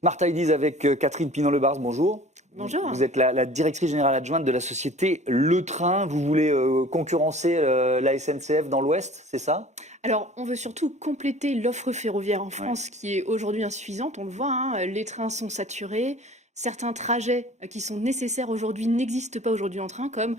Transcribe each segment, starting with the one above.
Smart Ideas avec Catherine Pinon-Lebars, bonjour. Bonjour. Vous êtes la directrice générale adjointe de la société Le Train. Vous voulez concurrencer la SNCF dans l'Ouest, c'est ça? Alors, on veut surtout compléter l'offre ferroviaire en Ouais. France qui est aujourd'hui insuffisante. On le voit, hein, les trains sont saturés. Certains trajets qui sont nécessaires aujourd'hui n'existent pas aujourd'hui en train, comme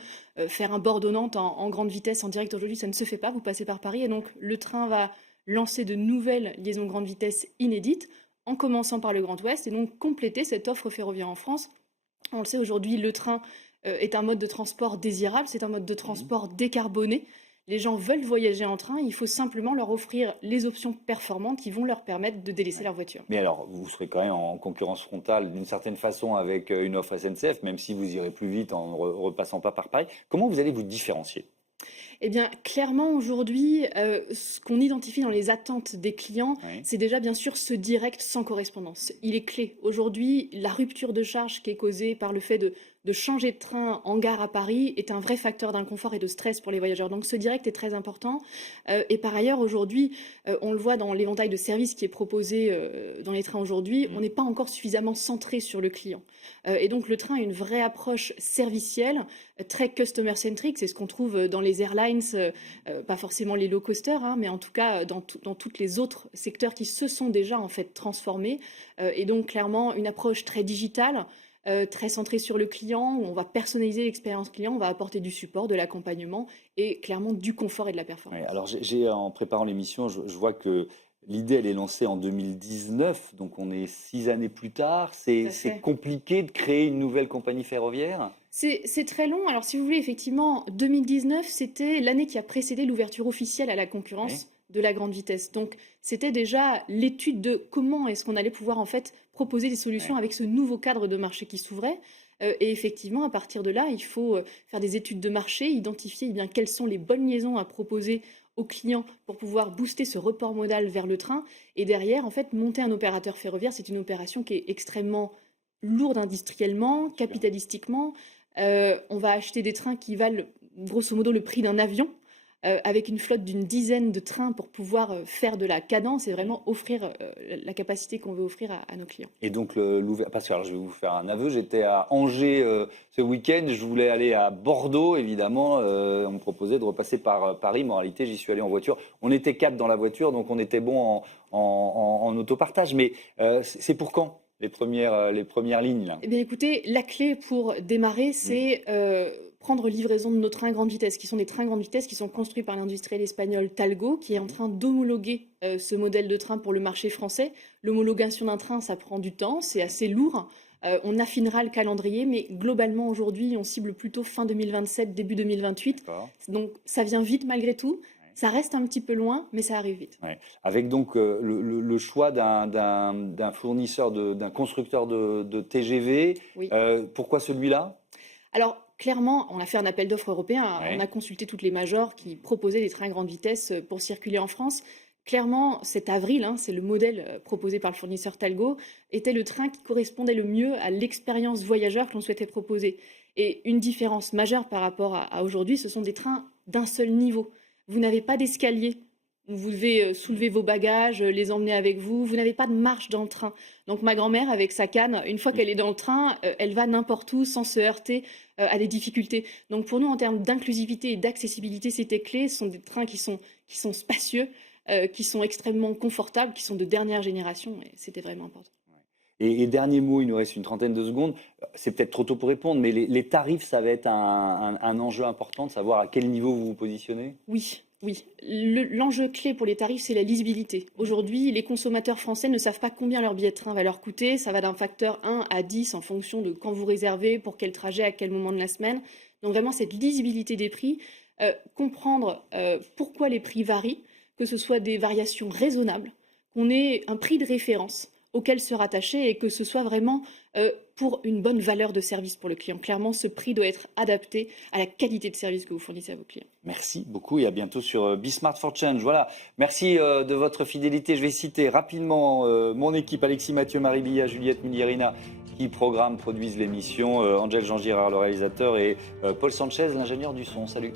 faire un Bordeaux-Nantes en grande vitesse en direct aujourd'hui, ça ne se fait pas. Vous passez par Paris et donc le train va lancer de nouvelles liaisons grande vitesse inédites, en commençant par le Grand Ouest, et donc compléter cette offre ferroviaire en France. On le sait aujourd'hui, le train est un mode de transport désirable, c'est un mode de Mhm. transport décarboné. Les gens veulent voyager en train, il faut simplement leur offrir les options performantes qui vont leur permettre de délaisser Ouais. leur voiture. Mais alors, vous serez quand même en concurrence frontale d'une certaine façon avec une offre SNCF, même si vous irez plus vite en ne repassant pas par Paris. Comment vous allez vous différencier? Eh bien, clairement, aujourd'hui, ce qu'on identifie dans les attentes des clients, Oui. c'est déjà bien sûr ce direct sans correspondance. Il est clé. Aujourd'hui, la rupture de charge qui est causée par le fait de changer de train en gare à Paris est un vrai facteur d'inconfort et de stress pour les voyageurs. Donc ce direct est très important. Et par ailleurs, aujourd'hui, on le voit dans l'éventail de services qui est proposé dans les trains aujourd'hui, on Mhm. n'est pas encore suffisamment centré sur le client. Et donc le train a une vraie approche servicielle, très customer centric, c'est ce qu'on trouve dans les airlines, pas forcément les low coasters, hein, mais en tout cas dans toutes les autres secteurs qui se sont déjà en fait transformés. Et donc clairement une approche très digitale, très centrée sur le client, où on va personnaliser l'expérience client, on va apporter du support, de l'accompagnement et clairement du confort et de la Ouais, performance. alors en préparant l'émission, je vois que l'idée, elle est lancée en 2019, donc on est 6 années plus tard. Tout à C'est fait. compliqué de créer une nouvelle compagnie ferroviaire? C'est très long. Alors, si vous voulez, effectivement, 2019, c'était l'année qui a précédé l'ouverture officielle à la Oui. concurrence de la grande vitesse. Donc, c'était déjà l'étude de comment est-ce qu'on allait pouvoir en fait proposer des solutions Ouais. avec ce nouveau cadre de marché qui s'ouvrait. Et effectivement, à partir de là, il faut faire des études de marché, identifier eh bien, quelles sont les bonnes liaisons à proposer aux clients pour pouvoir booster ce report modal vers le train. Et derrière, en fait, monter un opérateur ferroviaire, c'est une opération qui est extrêmement lourde industriellement, Sûr. capitalistiquement. On va acheter des trains qui valent grosso modo le prix d'un avion, avec une flotte d'une dizaine de trains pour pouvoir, faire de la cadence et Mm. vraiment offrir, la capacité qu'on veut offrir à nos clients. Et donc, parce que alors, je vais vous faire un aveu, j'étais à Angers ce week-end, je voulais aller à Bordeaux, évidemment. On me proposait de repasser par Paris, mais en réalité, j'y suis allé en voiture. On était quatre dans la voiture, donc on était bon en autopartage. Mais c'est pour quand les premières lignes, là? Eh bien, écoutez, la clé pour démarrer, Mm. c'est, prendre livraison de nos trains grande vitesse, qui sont des trains grande vitesse qui sont construits par l'industriel espagnol Talgo, qui est en Mhm. train d'homologuer, ce modèle de train pour le marché français. L'homologation d'un train, ça prend du temps, c'est Ouais. assez lourd. On affinera le calendrier, mais globalement, aujourd'hui, on cible plutôt fin 2027, début 2028. D'accord. Donc ça vient vite malgré tout. Ça reste un petit peu loin, mais ça arrive vite. Ouais. Avec donc le choix d'un fournisseur, d'un constructeur de TGV. Oui. Pourquoi celui-là? Alors, clairement, on a fait un appel d'offres européen, hein. On a Ouais. consulté toutes les majors qui proposaient des trains grande vitesse pour circuler en France. Clairement, cet avril, hein, c'est le modèle proposé par le fournisseur Talgo, était le train qui correspondait le mieux à l'expérience voyageur que l'on souhaitait proposer. Et une différence majeure par rapport à aujourd'hui, ce sont des trains d'un seul niveau. Vous n'avez pas d'escalier. Vous devez Mm. soulever vos bagages, les emmener avec vous. Vous n'avez pas de marche dans le train. Donc ma grand-mère, avec sa canne, une fois Oui. qu'elle est dans le train, elle va n'importe où sans se heurter à des difficultés. Donc pour nous, en termes d'inclusivité et d'accessibilité, c'était clé. Ce sont des trains qui sont spacieux, qui sont extrêmement confortables, qui sont de dernière génération, et c'était vraiment important. Et dernier mot, il nous reste une trentaine de secondes. C'est peut-être trop tôt pour répondre, mais les tarifs, ça va être un enjeu important de savoir à quel niveau vous vous positionnez. Oui, oui. L'enjeu clé pour les tarifs, c'est la lisibilité. Aujourd'hui, les consommateurs français ne savent pas combien leur billet de train va leur coûter. Ça va d'un facteur 1 à 10 en fonction de quand vous réservez, pour quel trajet, à quel moment de la semaine. Donc vraiment, cette lisibilité des prix, comprendre pourquoi les prix varient, que ce soit des variations raisonnables, qu'on ait un prix de référence auquel se rattacher et que ce soit vraiment pour une bonne valeur de service pour le client. Clairement, ce prix doit être adapté à la qualité de service que vous fournissez à vos clients. Merci beaucoup et à bientôt sur Be Smart for Change. Voilà, merci de votre fidélité. Je vais citer rapidement mon équipe, Alexis Mathieu, Marie Billa, Juliette Mulierina, qui programment, produisent l'émission, Angèle Jean-Girard, le réalisateur, et Paul Sanchez, l'ingénieur du son. Salut.